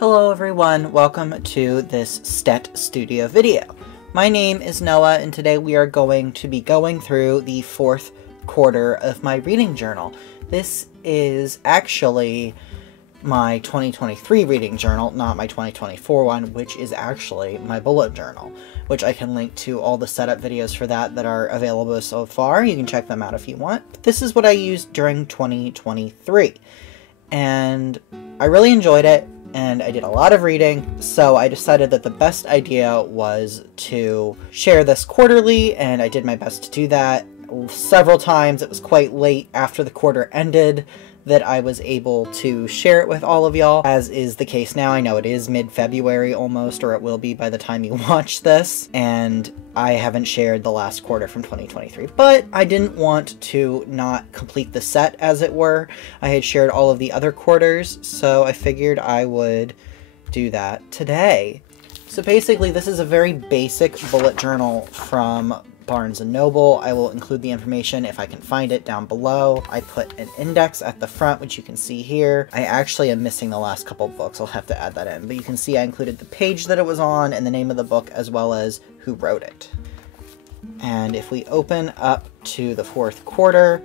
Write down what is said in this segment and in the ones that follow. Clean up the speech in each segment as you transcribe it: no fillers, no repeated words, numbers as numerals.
Hello everyone, welcome to this Stet Studio video. My name is Noah and today we are going to be going through the fourth quarter of my reading journal. This is actually my 2023 reading journal, not my 2024 one, which is actually my bullet journal, which I can link to all the setup videos for that are available so far. You can check them out if you want. This is what I used during 2023, and I really enjoyed it. And I did a lot of reading, so I decided that the best idea was to share this quarterly, and I did my best to do that. Several times it was quite late after the quarter ended that I was able to share it with all of y'all, as is the case now. I know it is mid-February almost, or it will be by the time you watch this, and I haven't shared the last quarter from 2023, but I didn't want to not complete the set, as it were. I had shared all of the other quarters, so I figured I would do that today. So basically, this is a very basic bullet journal from Barnes & Noble. I will include the information if I can find it down below. I put an index at the front, which you can see here. I actually am missing the last couple books. I'll have to add that in, but you can see I included the page that it was on and the name of the book, as well as who wrote it. And if we open up to the fourth quarter,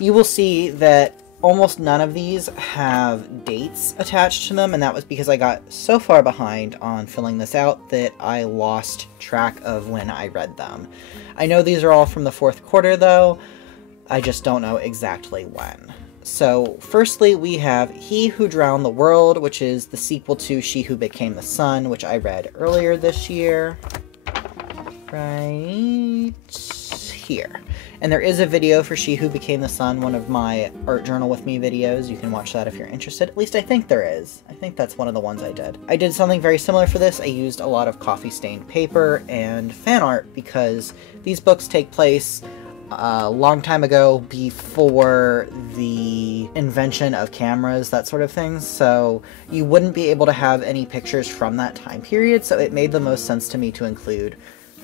you will see that almost none of these have dates attached to them, and that was because I got so far behind on filling this out that I lost track of when I read them. I know these are all from the fourth quarter though, I just don't know exactly when. So firstly we have He Who Drowned the World, which is the sequel to She Who Became the Sun, which I read earlier this year. Right here. And there is a video for She Who Became the Sun, one of my art journal with me videos. You can watch that if you're interested. At least I think there is. I think that's one of the ones I did. I did something very similar for this. I used a lot of coffee stained paper and fan art because these books take place a long time ago, before the invention of cameras, that sort of thing. So you wouldn't be able to have any pictures from that time period. So it made the most sense to me to include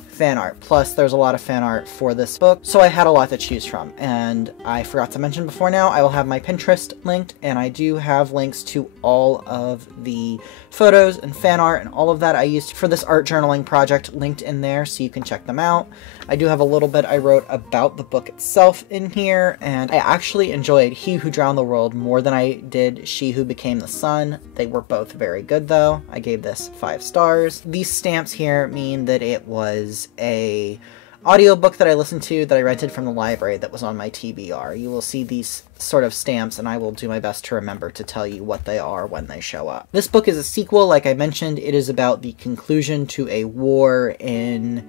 fan art. Plus, there's a lot of fan art for this book, so I had a lot to choose from. And I forgot to mention before now, I will have my Pinterest linked, and I do have links to all of the photos and fan art and all of that I used for this art journaling project linked in there, so you can check them out. I do have a little bit I wrote about the book itself in here, and I actually enjoyed He Who Drowned the World more than I did She Who Became the Sun. They were both very good though. I gave this 5 stars. These stamps here mean that it was a audiobook that I listened to that I rented from the library that was on my TBR. You will see these sort of stamps, and I will do my best to remember to tell you what they are when they show up. This book is a sequel, like I mentioned. It is about the conclusion to a war in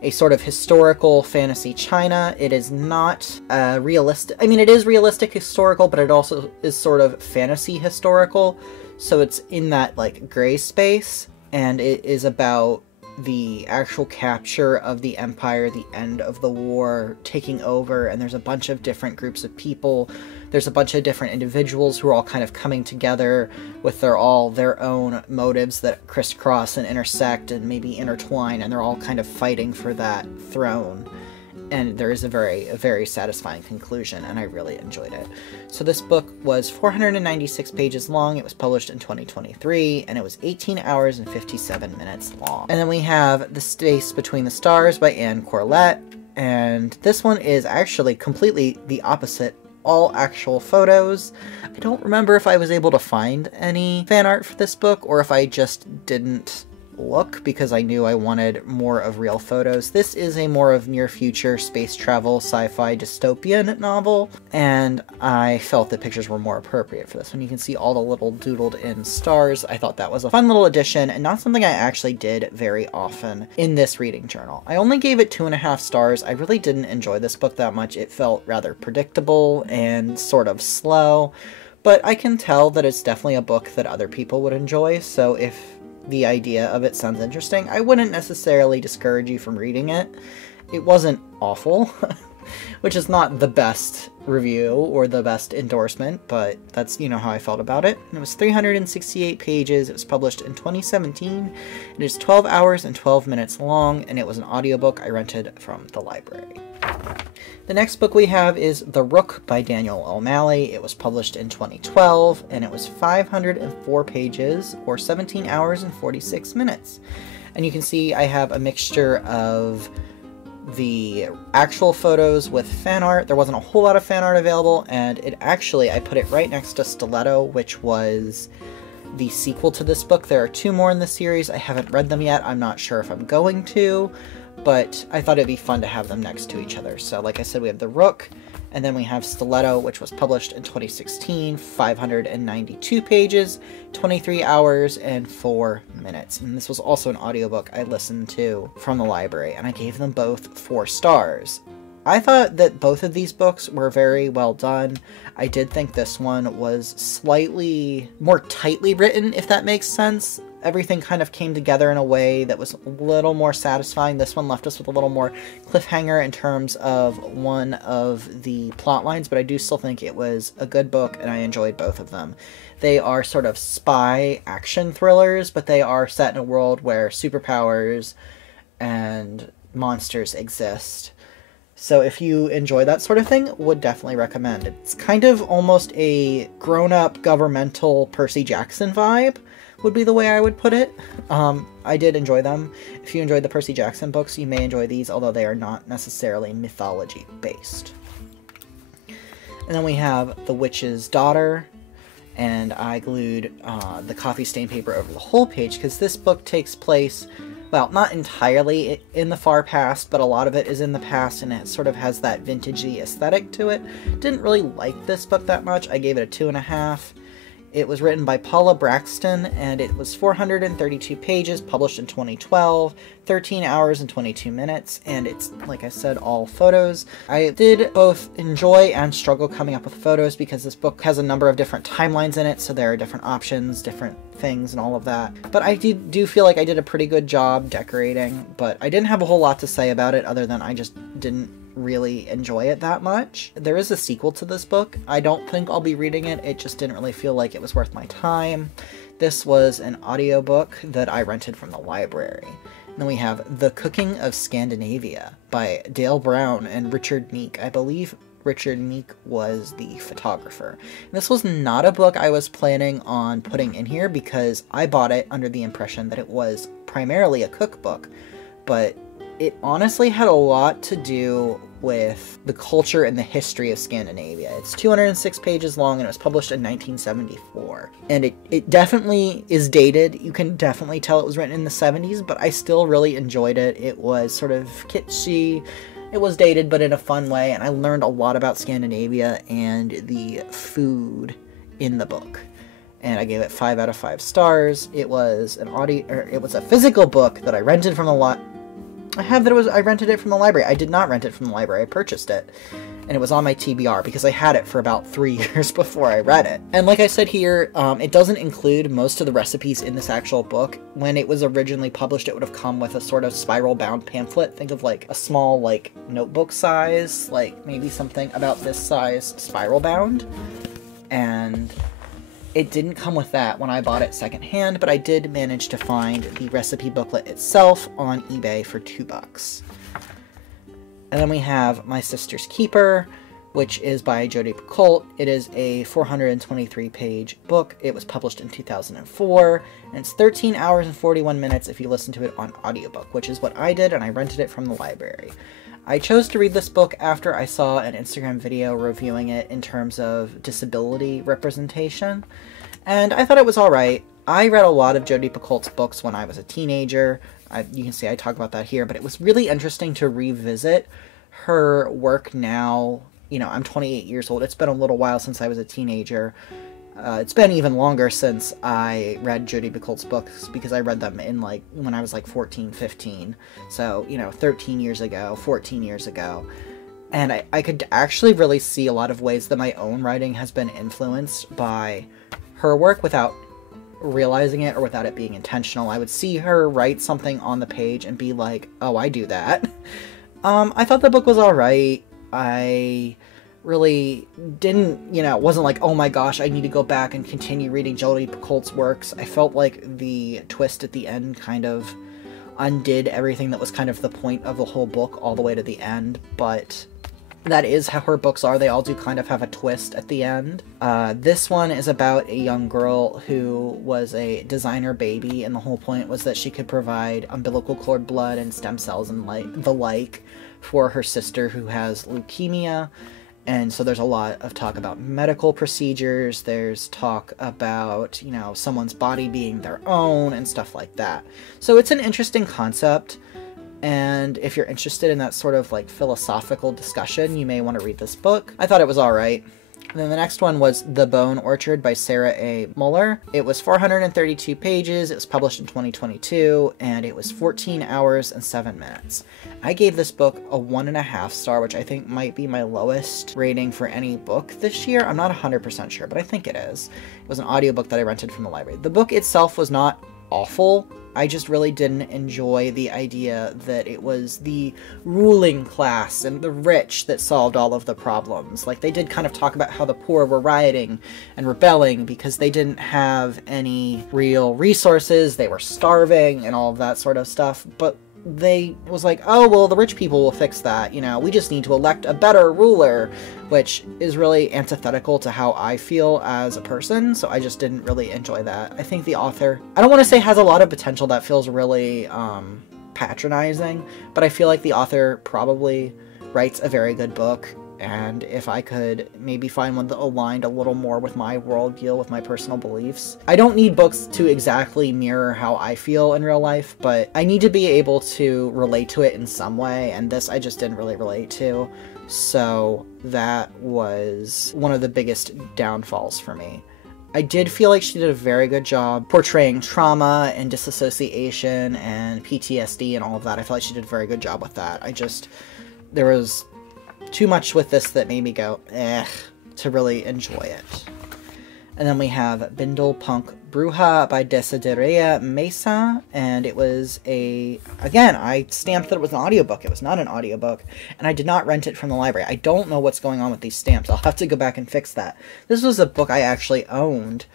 a sort of historical fantasy China. It is not realistic. I mean, it is realistic historical, but it also is sort of fantasy historical. So it's in that like gray space, and it is about the actual capture of the empire, the end of the war, taking over, and there's a bunch of different groups of people. There's a bunch of different individuals who are all kind of coming together with their own motives that crisscross and intersect and maybe intertwine, and they're all kind of fighting for that throne. And there is a very satisfying conclusion, and I really enjoyed it. So this book was 496 pages long. It was published in 2023, and it was 18 hours and 57 minutes long. And then we have The Space Between the Stars by Anne Corlett, and this one is actually completely the opposite. All actual photos. I don't remember if I was able to find any fan art for this book, or if I just didn't look because I knew I wanted more of real photos. This is a more of near-future space travel sci-fi dystopian novel, and I felt that pictures were more appropriate for this one. You can see all the little doodled in stars. I thought that was a fun little addition, and not something I actually did very often in this reading journal. I only gave it 2.5 stars. I really didn't enjoy this book that much. It felt rather predictable and sort of slow, but I can tell that it's definitely a book that other people would enjoy, so if the idea of it sounds interesting, I wouldn't necessarily discourage you from reading it. It wasn't awful, which is not the best review or the best endorsement, but that's, you know, how I felt about it. And it was 368 pages. It was published in 2017. It is 12 hours and 12 minutes long, and it was an audiobook I rented from the library. The next book we have is The Rook by Daniel O'Malley. It was published in 2012, and it was 504 pages, or 17 hours and 46 minutes. And you can see I have a mixture of the actual photos with fan art. There wasn't a whole lot of fan art available, and I put it right next to Stiletto, which was the sequel to this book. There are 2 more in the series. I haven't read them yet. I'm not sure if I'm going to, but I thought it'd be fun to have them next to each other. So like I said, we have The Rook, and then we have Stiletto, which was published in 2016, 592 pages, 23 hours, and 4 minutes. And this was also an audiobook I listened to from the library, and I gave them both 4 stars. I thought that both of these books were very well done. I did think this one was slightly more tightly written, if that makes sense. Everything kind of came together in a way that was a little more satisfying. This one left us with a little more cliffhanger in terms of one of the plot lines, but I do still think it was a good book, and I enjoyed both of them. They are sort of spy action thrillers, but they are set in a world where superpowers and monsters exist. So if you enjoy that sort of thing, would definitely recommend. It's kind of almost a grown-up governmental Percy Jackson vibe, would be the way I would put it. I did enjoy them. If you enjoyed the Percy Jackson books, you may enjoy these, although they are not necessarily mythology-based. And then we have The Witch's Daughter, and I glued the coffee stain paper over the whole page, because this book takes place, well, not entirely in the far past, but a lot of it is in the past, and it sort of has that vintagey aesthetic to it. Didn't really like this book that much. I gave it a 2.5. It was written by Paula Braxton, and it was 432 pages, published in 2012, 13 hours and 22 minutes, and it's, like I said, all photos. I did both enjoy and struggle coming up with photos because this book has a number of different timelines in it, so there are different options, different things, and all of that. But I do feel like I did a pretty good job decorating, but I didn't have a whole lot to say about it other than I just didn't really enjoy it that much. There is a sequel to this book. I don't think I'll be reading it. It just didn't really feel like it was worth my time. This was an audiobook that I rented from the library. And then we have The Cooking of Scandinavia by Dale Brown and Richard Meek. I believe Richard Meek was the photographer. And this was not a book I was planning on putting in here because I bought it under the impression that it was primarily a cookbook, but it honestly had a lot to do with the culture and the history of Scandinavia. It's 206 pages long, and it was published in 1974. And it definitely is dated. You can definitely tell it was written in the 70s, but I still really enjoyed it. It was sort of kitschy. It was dated, but in a fun way, and I learned a lot about Scandinavia and the food in the book. And I gave it 5 out of 5 stars. It was it was a physical book that I rented from the I rented it from the library. I did not rent it from the library. I purchased it. And it was on my TBR because I had it for about 3 years before I read it. And like I said here, it doesn't include most of the recipes in this actual book. When it was originally published, it would have come with a sort of spiral-bound pamphlet. Think of like a small, like, notebook size, like maybe something about this size spiral-bound. And it didn't come with that when I bought it secondhand, but I did manage to find the recipe booklet itself on eBay for $2. And then we have My Sister's Keeper, which is by Jodi Picoult. It is a 423-page book. It was published in 2004, and it's 13 hours and 41 minutes if you listen to it on audiobook, which is what I did, and I rented it from the library. I chose to read this book after I saw an Instagram video reviewing it in terms of disability representation, and I thought it was alright. I read a lot of Jodi Picoult's books when I was a teenager. You can see I talk about that here, but it was really interesting to revisit her work now. You know, I'm 28 years old. It's been a little while since I was a teenager. It's been even longer since I read Jodi Picoult's books because I read them in when I was 14, 15. So, 13 years ago, 14 years ago. And I could actually really see a lot of ways that my own writing has been influenced by her work without realizing it or without it being intentional. I would see her write something on the page and be like, oh, I do that. I thought the book was alright. I really didn't, wasn't like, oh my gosh, I need to go back and continue reading Jodi Picoult's works. I felt like the twist at the end kind of undid everything that was kind of the point of the whole book all the way to the end, but That is how her books are. They all do kind of have a twist at the end. This one is about a young girl who was a designer baby, and the whole point was that she could provide umbilical cord blood and stem cells and the like for her sister who has leukemia. And so there's a lot of talk about medical procedures. There's talk about, you know, someone's body being their own and stuff like that. So it's an interesting concept. And if you're interested in that sort of like philosophical discussion, you may want to read this book. I thought it was all right. And then the next one was The Bone Orchard by Sarah A. Muller. It was 432 pages. It was published in 2022, and it was 14 hours and 7 minutes. I gave this book a 1.5 star, which I think might be my lowest rating for any book this year. I'm not 100% sure, but I think it is. It was an audiobook that I rented from the library. The book itself was not awful. I just really didn't enjoy the idea that it was the ruling class and the rich that solved all of the problems. Like, they did kind of talk about how the poor were rioting and rebelling because they didn't have any real resources, they were starving and all of that sort of stuff, but they was like, oh, well, the rich people will fix that, you know, we just need to elect a better ruler, which is really antithetical to how I feel as a person, so I just didn't really enjoy that. I think the author, I don't want to say has a lot of potential, that feels really patronizing, but I feel like the author probably writes a very good book, and if I could maybe find one that aligned a little more with my worldview, with my personal beliefs. I don't need books to exactly mirror how I feel in real life, but I need to be able to relate to it in some way, and this I just didn't really relate to. So that was one of the biggest downfalls for me. I did feel like she did a very good job portraying trauma and disassociation and PTSD and all of that. I felt like she did a very good job with that. There was too much with this that made me go, to really enjoy it. And then we have Bindle Punk Bruja by Desideria Mesa, and it was again, I stamped that it was an audiobook. It was not an audiobook, and I did not rent it from the library. I don't know what's going on with these stamps. I'll have to go back and fix that. This was a book I actually owned,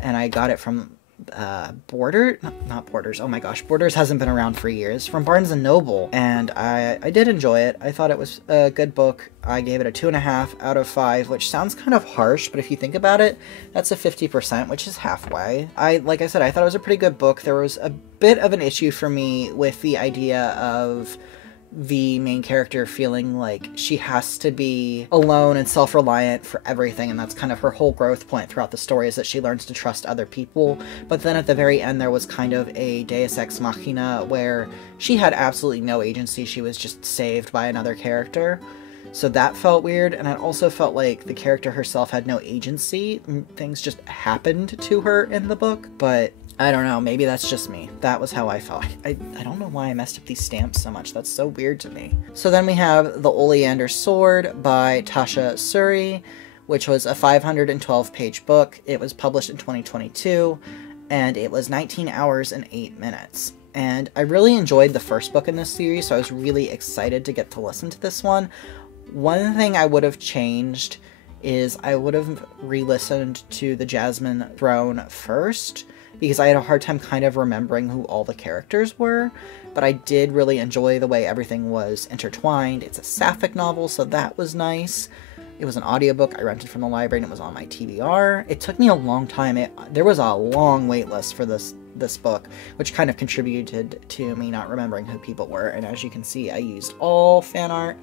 and I got it from not Borders, oh my gosh, Borders hasn't been around for years, from Barnes & Noble, and I did enjoy it. I thought it was a good book. I gave it a 2.5 out of 5, which sounds kind of harsh, but if you think about it, that's a 50%, which is halfway. Like I said, I thought it was a pretty good book. There was a bit of an issue for me with the idea of the main character feeling like she has to be alone and self-reliant for everything, and that's kind of her whole growth point throughout the story, is that she learns to trust other people. But then at the very end there was kind of a deus ex machina where she had absolutely no agency. She was just saved by another character. So that felt weird, and it also felt like the character herself had no agency. Things just happened to her in the book, but I don't know, maybe that's just me. That was how I felt. I don't know why I messed up these stamps so much. That's so weird to me. So then we have The Oleander Sword by Tasha Suri, which was a 512-page book. It was published in 2022, and it was 19 hours and 8 minutes. And I really enjoyed the first book in this series, so I was really excited to get to listen to this one. One thing I would have changed is I would have re-listened to The Jasmine Throne first, because I had a hard time kind of remembering who all the characters were, but I did really enjoy the way everything was intertwined. It's a sapphic novel, so that was nice. It was an audiobook I rented from the library, and it was on my TBR. It took me a long time. There was a long wait list for this book, which kind of contributed to me not remembering who people were, and as you can see, I used all fan art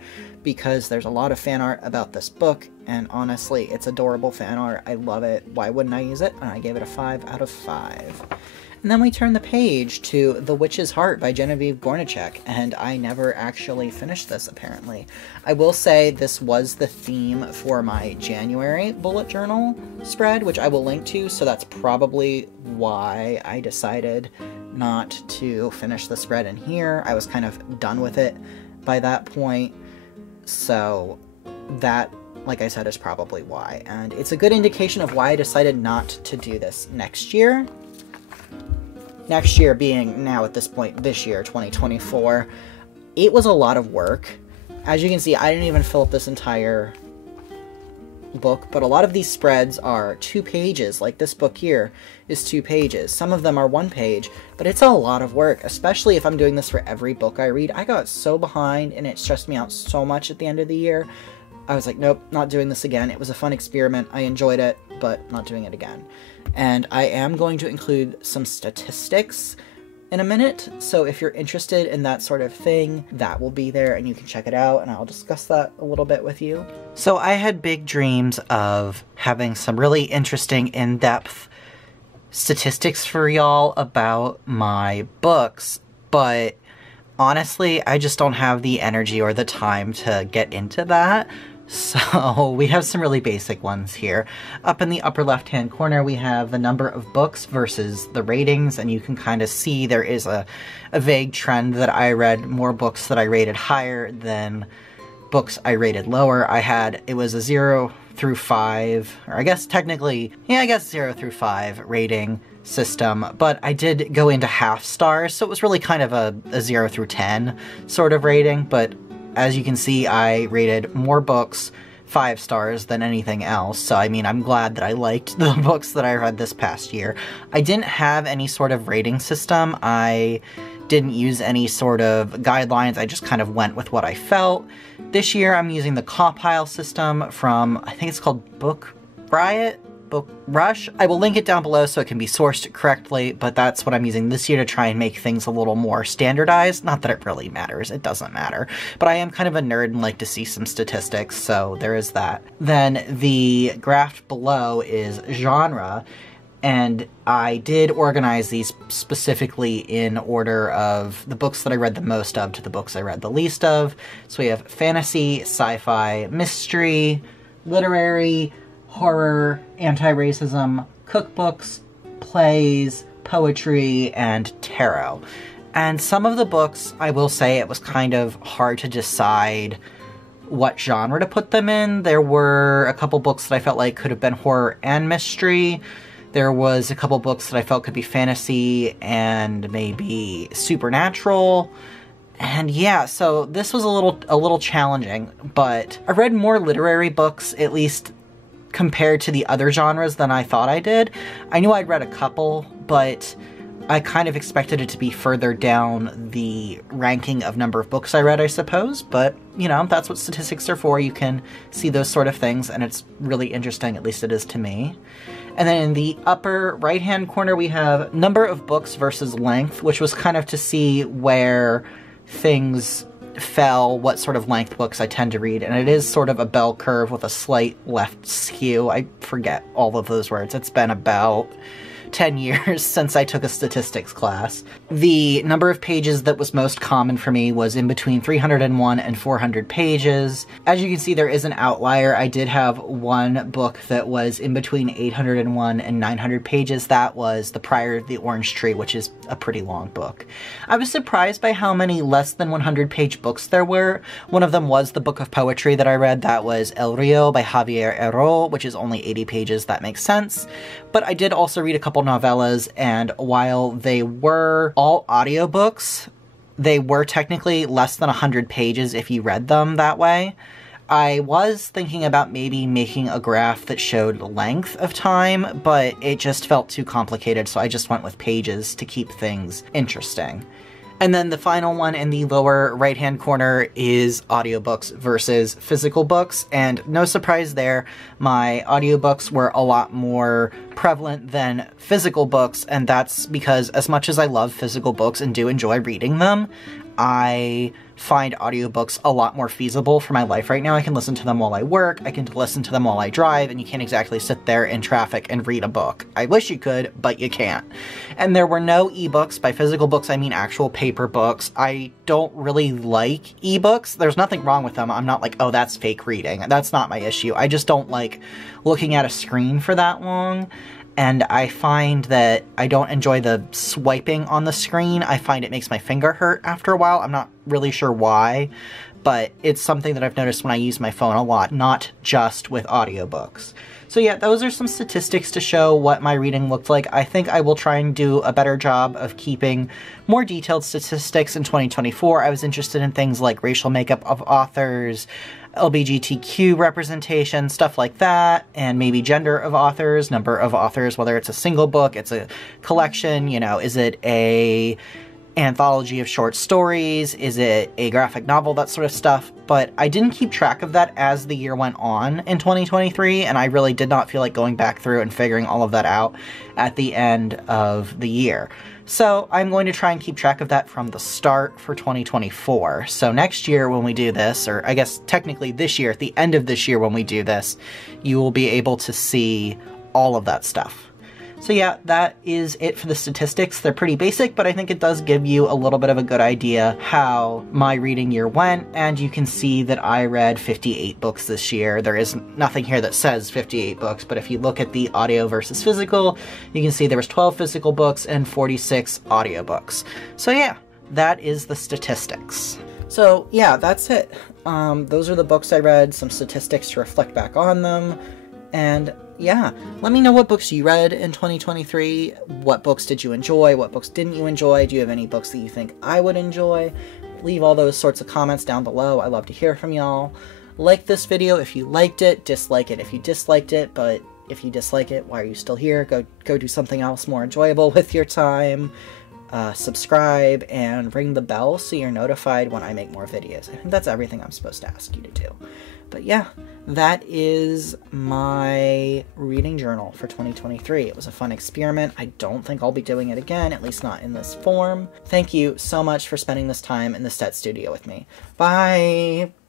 because there's a lot of fan art about this book, and honestly, it's adorable fan art. I love it. Why wouldn't I use it? And I gave it a 5 out of 5. And then we turn the page to The Witch's Heart by Genevieve Gornichek, and I never actually finished this, apparently. I will say this was the theme for my January bullet journal spread, which I will link to, so that's probably why I decided not to finish the spread in here. I was kind of done with it by that point, so that, like I said, is probably why. And it's a good indication of why I decided not to do this next year. Next year being now at this point, this year, 2024. It was a lot of work. As you can see, I didn't even fill up this entire book, but a lot of these spreads are 2 pages. Like this book here is 2 pages. Some of them are 1 page, but it's a lot of work, especially if I'm doing this for every book I read. I got so behind, and it stressed me out so much at the end of the year I was like, nope, not doing this again. It was a fun experiment. I enjoyed it, but not doing it again. And I am going to include some statistics in a minute, so if you're interested in that sort of thing, that will be there and you can check it out, and I'll discuss that a little bit with you. So I had big dreams of having some really interesting, in-depth statistics for y'all about my books, but honestly, I just don't have the energy or the time to get into that. So we have some really basic ones here. Up in the upper left-hand corner, we have the number of books versus the ratings, and you can kind of see there is a vague trend that I read more books that I rated higher than books I rated lower. It was a 0 through 5, or I guess technically, yeah, I guess 0 through 5 rating system, but I did go into half stars, so it was really kind of a 0 through 10 sort of rating, but as you can see, I rated more books 5 stars than anything else, so I mean, I'm glad that I liked the books that I read this past year. I didn't have any sort of rating system. I didn't use any sort of guidelines. I just kind of went with what I felt. This year, I'm using the compile system from, I think it's called Book Riot? Book Rush. I will link it down below so it can be sourced correctly, but that's what I'm using this year to try and make things a little more standardized. Not that it really matters, it doesn't matter. But I am kind of a nerd and like to see some statistics, so there is that. Then the graph below is genre, and I did organize these specifically in order of the books that I read the most of to the books I read the least of. So we have fantasy, sci-fi, mystery, literary, horror, anti-racism, cookbooks, plays, poetry, and tarot. And some of the books, I will say, it was kind of hard to decide what genre to put them in. There were a couple books that I felt like could have been horror and mystery. There was a couple books that I felt could be fantasy and maybe supernatural. And yeah, so this was a little challenging, but I read more literary books, at least compared to the other genres, than I thought I did. I knew I'd read a couple, but I kind of expected it to be further down the ranking of number of books I read, I suppose, but, you know, that's what statistics are for. You can see those sort of things, and it's really interesting, at least it is to me. And then in the upper right-hand corner, we have number of books versus length, which was kind of to see where things fell, what sort of length books I tend to read, and it is sort of a bell curve with a slight left skew. I forget all of those words. It's been about 10 years since I took a statistics class. The number of pages that was most common for me was in between 301 and 400 pages. As you can see, there is an outlier. I did have one book that was in between 801 and 900 pages. That was The Prior of the Orange Tree, which is a pretty long book. I was surprised by how many less than 100-page books there were. One of them was the book of poetry that I read. That was El Rio by Javier Herró, which is only 80 pages. That makes sense. But I did also read a couple novellas, and while they were all audiobooks, they were technically less than 100 pages if you read them that way. I was thinking about maybe making a graph that showed length of time, but it just felt too complicated, so I just went with pages to keep things interesting. And then the final one in the lower right-hand corner is audiobooks versus physical books, and no surprise there, my audiobooks were a lot more prevalent than physical books, and that's because as much as I love physical books and do enjoy reading them, I find audiobooks a lot more feasible for my life right now. I can listen to them while I work, I can listen to them while I drive, and you can't exactly sit there in traffic and read a book. I wish you could, but you can't. And there were no ebooks. By physical books, I mean actual paper books. I don't really like ebooks. There's nothing wrong with them. I'm not like, oh, that's fake reading. That's not my issue. I just don't like looking at a screen for that long. And I find that I don't enjoy the swiping on the screen. I find it makes my finger hurt after a while. I'm not really sure why, but it's something that I've noticed when I use my phone a lot, not just with audiobooks. So yeah, those are some statistics to show what my reading looked like. I think I will try and do a better job of keeping more detailed statistics in 2024. I was interested in things like racial makeup of authors, LGBTQ representation, stuff like that, and maybe gender of authors, number of authors, whether it's a single book, it's a collection, you know, is it a anthology of short stories? Is it a graphic novel? That sort of stuff. But I didn't keep track of that as the year went on in 2023, and I really did not feel like going back through and figuring all of that out at the end of the year. So I'm going to try and keep track of that from the start for 2024. So next year when we do this, or I guess technically this year, at the end of this year when we do this, you will be able to see all of that stuff. So yeah, that is it for the statistics. They're pretty basic, but I think it does give you a little bit of a good idea how my reading year went, and you can see that I read 58 books this year. There is nothing here that says 58 books, but if you look at the audio versus physical, you can see there was 12 physical books and 46 audiobooks. So yeah, that is the statistics. So yeah, that's it. Those are the books I read, some statistics to reflect back on them, and yeah, let me know what books you read in 2023. What books did you enjoy? What books didn't you enjoy? Do you have any books that you think I would enjoy? Leave all those sorts of comments down below. I love to hear from y'all. Like this video if you liked it. Dislike it if you disliked it. But if you dislike it, why are you still here? Go do something else more enjoyable with your time. Subscribe and ring the bell so you're notified when I make more videos. I think that's everything I'm supposed to ask you to do. But yeah, that is my reading journal for 2023. It was a fun experiment. I don't think I'll be doing it again, at least not in this form. Thank you so much for spending this time in the set studio with me. Bye!